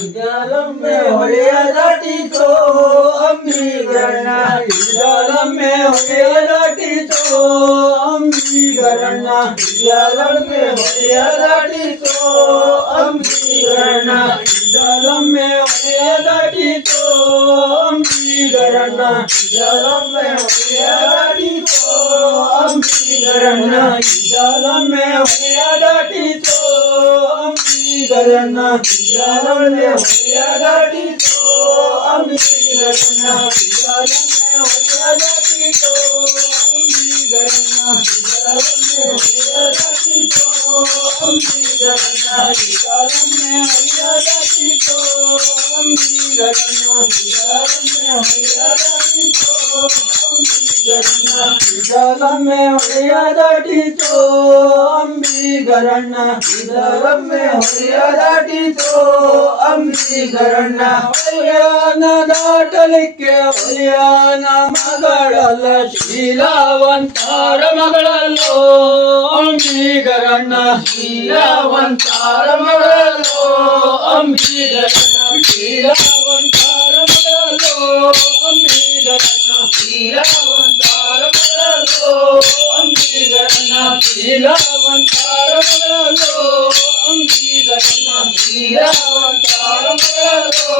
जलम में हो गया डाटी तो में में में तो करना गाड़ी रचना जाति तो अम्बी गरना जाति तो अम्बी गरना जाति तो अम्बी गरना जाति तो अम्बी गरना जल में होया दाटी तो अम्बी गरना जल में होया दाटी तो अम्बी गरना ಮಗಳಲ್ಲೋ ಅಂಬಿಗರಣ್ಣ ಶೀಲವಂತರ ಮಗಳಲ್ಲೋ ಅಂಬಿಗರಣ್ಣ ಶೀಲವಂತರ ಮಗಳಲ್ಲೋ ಅಂಬಿಗರಣ್ಣ ಶೀಲವಂತರ ಮಗಳಲ್ಲೋ ಅಂಬಿಗರಣ್ಣ ಶೀಲವಂತರ ಮಗಳಲ್ಲೋ ಅಂಬಿಗರಣ್ಣ ಶೀಲವಂತರ ಮಗಳಲ್ಲೋ ಅಂಬಿಗರಣ್ಣ ಶೀಲವಂತರ ಮಗಳಲ್ಲೋ ಅಂಬಿಗರಣ್ಣ ಶೀಲವಂತರ ಮಗಳಲ್ಲೋ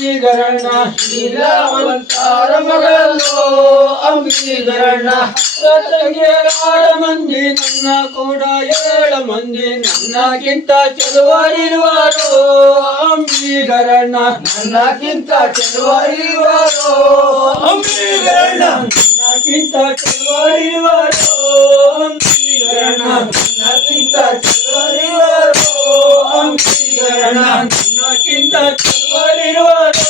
ಅಂಬಿಗರಣ್ಣ ಶೀಲವಂತರ ಮಗಳಲ್ಲೋ ಅಂಬಿಗರಣ್ಣ. ಆರ ಮಂದಿ, ನನ್ನ ಕೂಡ ಏಳ ಮಂದಿ, ನನ್ನಕ್ಕಿಂತ ಚಲುವರಿರುವಾರೋ ಅಂಬಿಗರಣ್ಣ, ನನ್ನಕ್ಕಿಂತ ಚಲುವರಿರುವಾರೋ ಅಂಬಿಗರಣ್ಣ, ನನ್ನಕ್ಕಿಂತ ಚಲುವರಿರುವಾರೋ ಅಂಬಿಗರಣ್ಣ, ನನ್ನಕ್ಕಿಂತ ಚಲುವರಿರುವಾರೋ ಅಂಬಿಗರಣ್ಣ, ನನ್ನಕ್ಕಿಂತ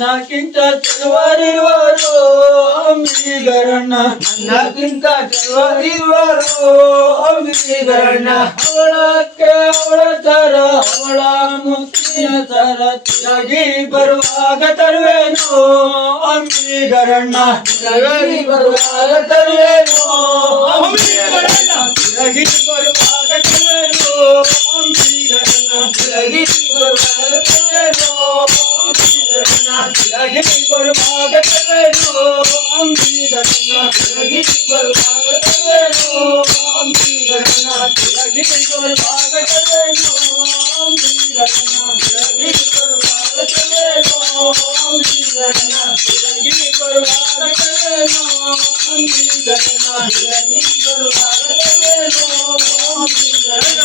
ನನ್ನಕ್ಕಿಂತ ಚೆಲುವರಿರುವರು ಅಂಬಿಗರಣ್ಣ ನನ್ನಕ್ಕಿಂತ ಚೆಲುವರಿರುವರು ಅಂಬಿಗರಣ್ಣ ಅವಳಕ್ಕೆ ಅವಳ ತರ ಅವಳ ಮುತ್ತಿನ ತರ ತಿರುಗಿ ಬರುವಾಗ ತರುವೇನು ಅಂಬಿಗರಣ್ಣ ತಿರುಗಿ ಬರುವಾಗ ತರುವೇನು ಅಂಬಿಗರಣ್ಣ ತಿರುಗಿ ಬರುವಾಗ ತರುವೇನು ಅಂಬಿಗರಣ್ಣ ತಿರುಗಿ ಲಗಿವರು ಭಾಗತರನು ಅಂಬಿಗರನ ಲಗಿವರು ಭಾಗತರನು ಅಂಬಿಗರನ ಲಗಿವರು ಭಾಗತರನು ಅಂಬಿಗರನ ಲಗಿವರು ಭಾಗತರನು ಅಂಬಿಗರನ ಲಗಿವರು ಭಾಗತರನು ಅಂಬಿಗರನ ಲಗಿವರು ಭಾಗತರನು ಅಂಬಿಗರನ